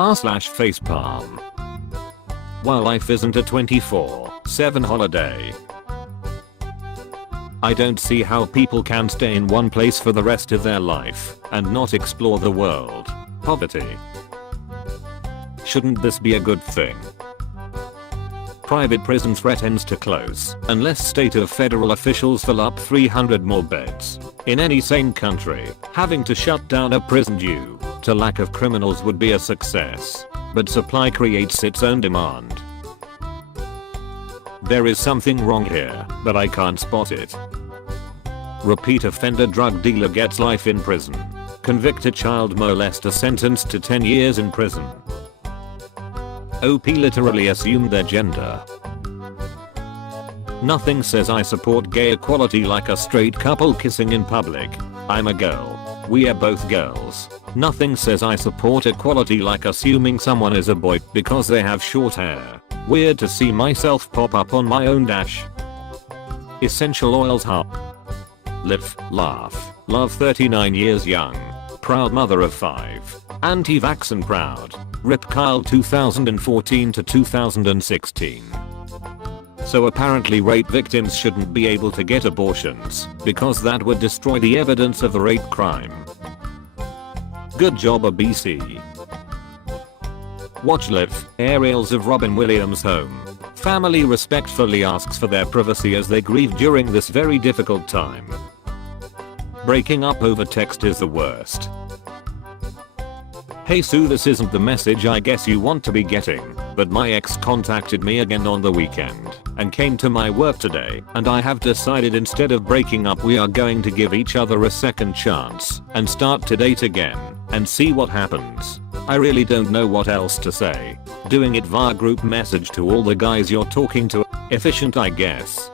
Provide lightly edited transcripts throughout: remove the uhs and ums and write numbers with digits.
r/facepalm. While life isn't a 24/7 holiday, I don't see how people can stay in one place for the rest of their life and not explore the world. Poverty. Shouldn't this be a good thing? Private prison threatens to close unless state or federal officials fill up 300 more beds. In any sane country, having to shut down a prison due to lack of criminals would be a success, but supply creates its own demand. There is something wrong here, but I can't spot it. Repeat offender drug dealer gets life in prison. Convicted child molester sentenced to 10 years in prison. OP literally assumed their gender. Nothing says I support gay equality like a straight couple kissing in public. I'm a girl. We are both girls. Nothing says I support equality like assuming someone is a boy because they have short hair. Weird to see myself pop up on my own dash. Essential oils hub. Live, laugh, love 39 years young. Proud mother of 5. Anti-vax and proud. Rip Kyle 2014 to 2016. So apparently rape victims shouldn't be able to get abortions because that would destroy the evidence of a rape crime. Good job ABC. Watch Live, aerials of Robin Williams' home. Family respectfully asks for their privacy as they grieve during this very difficult time. Breaking up over text is the worst. Hey Sue, this isn't the message I guess you want to be getting, but my ex contacted me again on the weekend and came to my work today, and I have decided instead of breaking up we are going to give each other a second chance and start to date again and see what happens. I really don't know what else to say. Doing it via group message to all the guys you're talking to. Efficient I guess.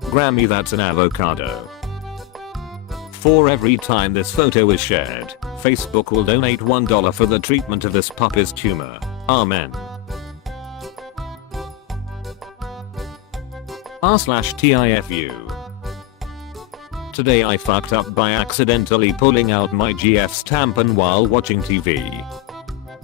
Grammy, that's an avocado. For every time this photo is shared, Facebook will donate $1 for the treatment of this puppy's tumor. Amen. r/TIFU. Today I fucked up by accidentally pulling out my GF's tampon while watching TV.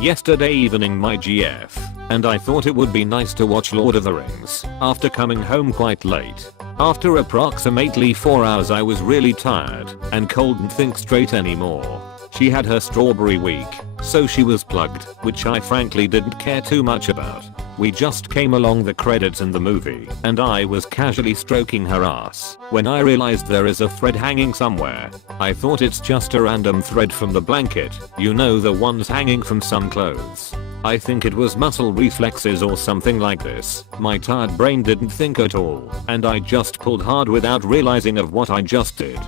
Yesterday evening my GF and I thought it would be nice to watch Lord of the Rings after coming home quite late. After approximately 4 hours I was really tired and couldn't think straight anymore. She had her strawberry week, so she was plugged, which I frankly didn't care too much about. We just came along the credits in the movie, and I was casually stroking her ass when I realized there is a thread hanging somewhere. I thought it's just a random thread from the blanket, you know, the ones hanging from some clothes. I think it was muscle reflexes or something like this. My tired brain didn't think at all, and I just pulled hard without realizing of what I just did.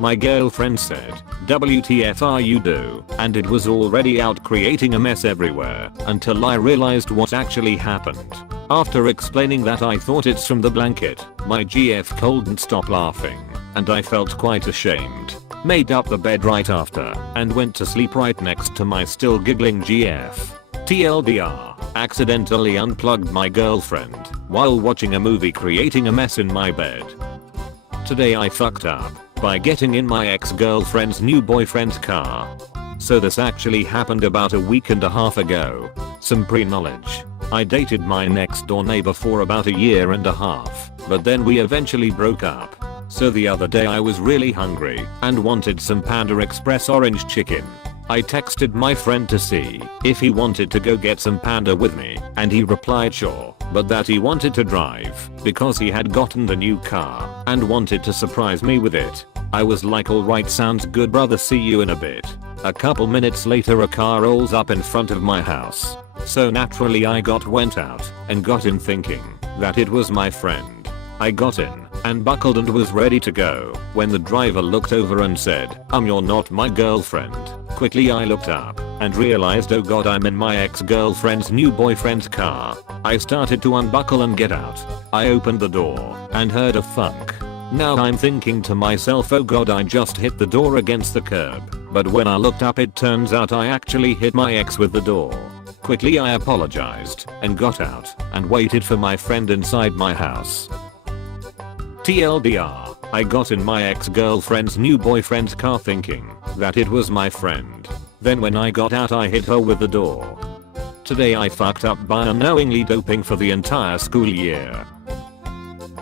My girlfriend said, "WTF are you do?" and it was already out creating a mess everywhere until I realized what actually happened. After explaining that I thought it's from the blanket, my GF couldn't stop laughing, and I felt quite ashamed. Made up the bed right after and went to sleep right next to my still giggling GF. TLDR, accidentally unplugged my girlfriend while watching a movie creating a mess in my bed. Today I fucked up by getting in my ex-girlfriend's new boyfriend's car. So this actually happened about a week and a half ago. Some pre-knowledge. I dated my next door neighbor for about a year and a half, but then we eventually broke up. So the other day I was really hungry and wanted some Panda Express orange chicken. I texted my friend to see if he wanted to go get some panda with me, and he replied sure, but that he wanted to drive because he had gotten the new car and wanted to surprise me with it. I was like, alright, sounds good brother, see you in a bit. A couple minutes later a car rolls up in front of my house. So naturally I went out and got in thinking that it was my friend. I got in and buckled and was ready to go when the driver looked over and said, "You're not my girlfriend." Quickly I looked up and realized, oh god, I'm in my ex-girlfriend's new boyfriend's car. I started to unbuckle and get out. I opened the door and heard a thunk. Now I'm thinking to myself, oh god, I just hit the door against the curb. But when I looked up it turns out I actually hit my ex with the door. Quickly I apologized and got out and waited for my friend inside my house. TLDR, I got in my ex-girlfriend's new boyfriend's car thinking that it was my friend. Then when I got out I hit her with the door. Today I fucked up by unknowingly doping for the entire school year.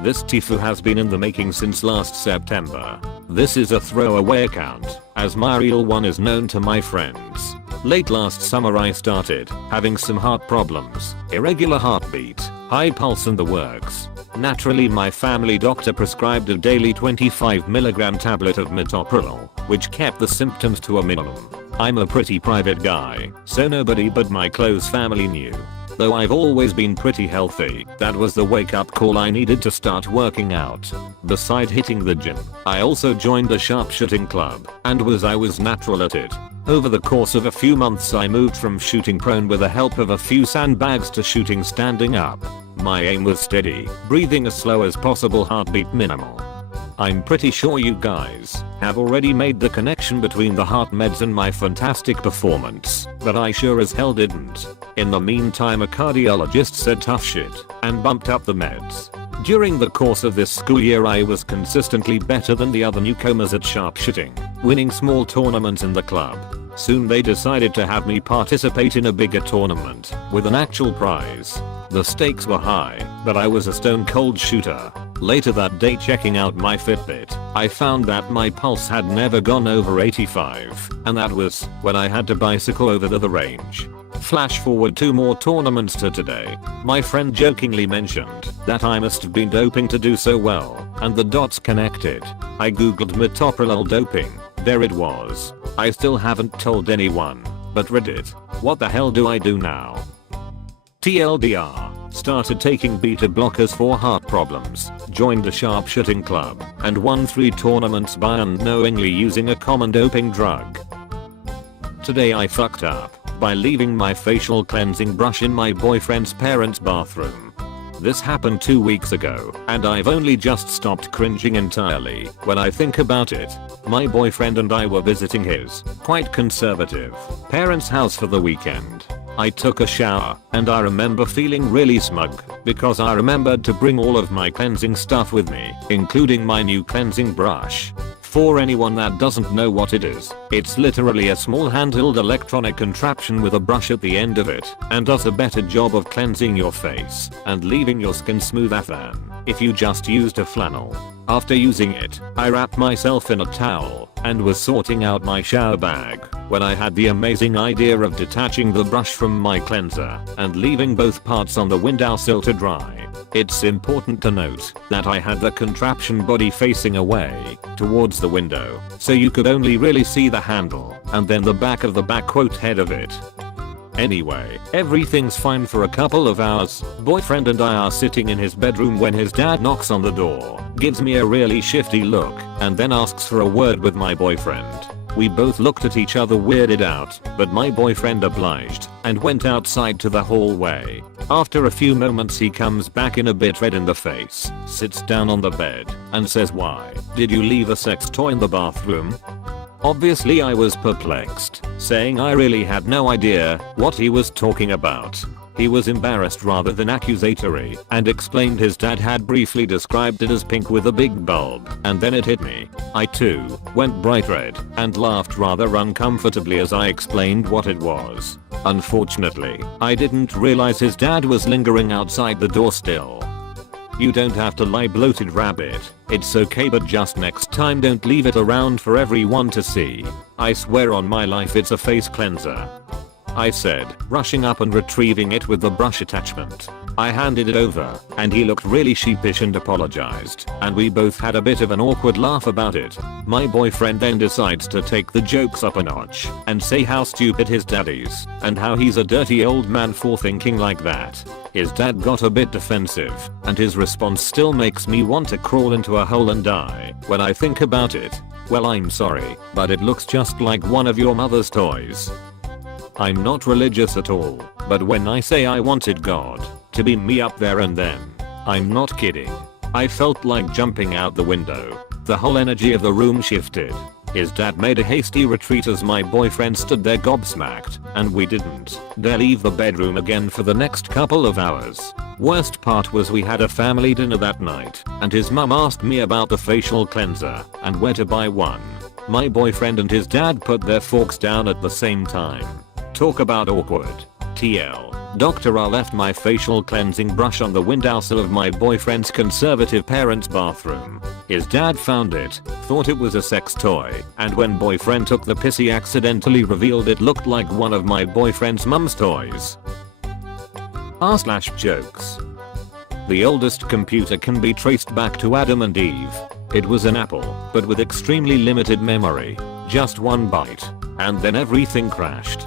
This tifu has been in the making since last September. This is a throwaway account, as my real one is known to my friends. Late last summer I started having some heart problems, irregular heartbeat, high pulse and the works. Naturally my family doctor prescribed a daily 25mg tablet of metoprolol, which kept the symptoms to a minimum. I'm a pretty private guy, so nobody but my close family knew. Though I've always been pretty healthy, that was the wake-up call I needed to start working out. Beside hitting the gym, I also joined a sharpshooting club, and I was natural at it. Over the course of a few months I moved from shooting prone with the help of a few sandbags to shooting standing up. My aim was steady, breathing as slow as possible, heartbeat minimal. I'm pretty sure you guys have already made the connection between the heart meds and my fantastic performance, but I sure as hell didn't. In the meantime a cardiologist said tough shit and bumped up the meds. During the course of this school year I was consistently better than the other newcomers at sharpshooting, winning small tournaments in the club. Soon they decided to have me participate in a bigger tournament with an actual prize. The stakes were high, but I was a stone cold shooter. Later that day, checking out my Fitbit, I found that my pulse had never gone over 85, and that was when I had to bicycle over to the range. Flash forward 2 more tournaments to today. My friend jokingly mentioned that I must have been doping to do so well, and the dots connected. I googled metoprolol doping. There it was. I still haven't told anyone, but Reddit. What the hell do I do now? TLDR. Started taking beta blockers for heart problems, joined a sharpshooting club, and won 3 tournaments by unknowingly using a common doping drug. Today I fucked up by leaving my facial cleansing brush in my boyfriend's parents' bathroom. This happened 2 weeks ago, and I've only just stopped cringing entirely when I think about it. My boyfriend and I were visiting his, quite conservative, parents' house for the weekend. I took a shower, and I remember feeling really smug, because I remembered to bring all of my cleansing stuff with me, including my new cleansing brush. For anyone that doesn't know what it is, it's literally a small handheld electronic contraption with a brush at the end of it, and does a better job of cleansing your face and leaving your skin smoother than if you just used a flannel. After using it, I wrapped myself in a towel and was sorting out my shower bag when I had the amazing idea of detaching the brush from my cleanser and leaving both parts on the windowsill to dry. It's important to note that I had the contraption body facing away towards the window, so you could only really see the handle and then the back of the head of it. Anyway, everything's fine for a couple of hours. Boyfriend and I are sitting in his bedroom when his dad knocks on the door, gives me a really shifty look, and then asks for a word with my boyfriend. We both looked at each other weirded out, but my boyfriend obliged and went outside to the hallway. After a few moments he comes back in a bit red in the face, sits down on the bed, and says, "Why did you leave a sex toy in the bathroom?" Obviously I was perplexed, saying I really had no idea what he was talking about. He was embarrassed rather than accusatory, and explained his dad had briefly described it as pink with a big bulb, and then it hit me. I too went bright red and laughed rather uncomfortably as I explained what it was. Unfortunately, I didn't realize his dad was lingering outside the door still. You don't have to lie, bloated rabbit. It's okay, but just next time don't leave it around for everyone to see. I swear on my life it's a face cleanser, I said, rushing up and retrieving it with the brush attachment. I handed it over, and he looked really sheepish and apologized, and we both had a bit of an awkward laugh about it. My boyfriend then decides to take the jokes up a notch and say how stupid his dad is, and how he's a dirty old man for thinking like that. His dad got a bit defensive, and his response still makes me want to crawl into a hole and die when I think about it. Well, I'm sorry, but it looks just like one of your mother's toys. I'm not religious at all, but when I say I wanted God to beam me up there and then, I'm not kidding. I felt like jumping out the window. The whole energy of the room shifted. His dad made a hasty retreat as my boyfriend stood there gobsmacked, and we didn't dare leave the bedroom again for the next couple of hours. Worst part was we had a family dinner that night, and his mum asked me about the facial cleanser and where to buy one. My boyfriend and his dad put their forks down at the same time. Talk about awkward. TL. Dr. I left my facial cleansing brush on the windowsill of my boyfriend's conservative parents' bathroom. His dad found it, thought it was a sex toy, and when boyfriend took the piss he accidentally revealed it looked like one of my boyfriend's mum's toys. r/jokes. The oldest computer can be traced back to Adam and Eve. It was an Apple, but with extremely limited memory. Just one byte. And then everything crashed.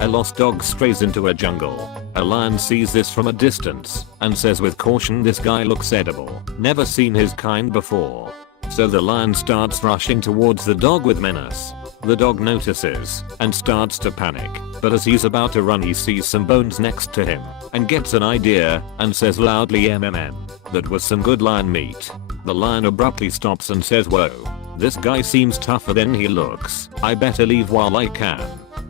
A lost dog strays into a jungle. A lion sees this from a distance and says with caution, this guy looks edible. Never seen his kind before. So the lion starts rushing towards the dog with menace. The dog notices and starts to panic, but as he's about to run he sees some bones next to him and gets an idea and says loudly MMM. That was some good lion meat. The lion abruptly stops and says, whoa, this guy seems tougher than he looks. I better leave while I can.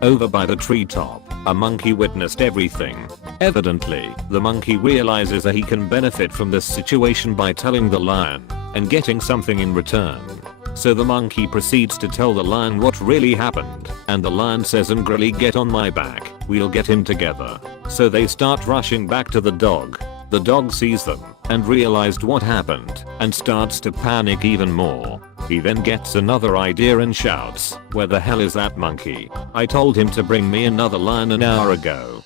Over by the treetop, a monkey witnessed everything. Evidently, the monkey realizes that he can benefit from this situation by telling the lion and getting something in return. So the monkey proceeds to tell the lion what really happened, and the lion says angrily, get on my back, we'll get him together. So they start rushing back to the dog. The dog sees them and realized what happened and starts to panic even more. He then gets another idea and shouts, where the hell is that monkey? I told him to bring me another lion an hour ago.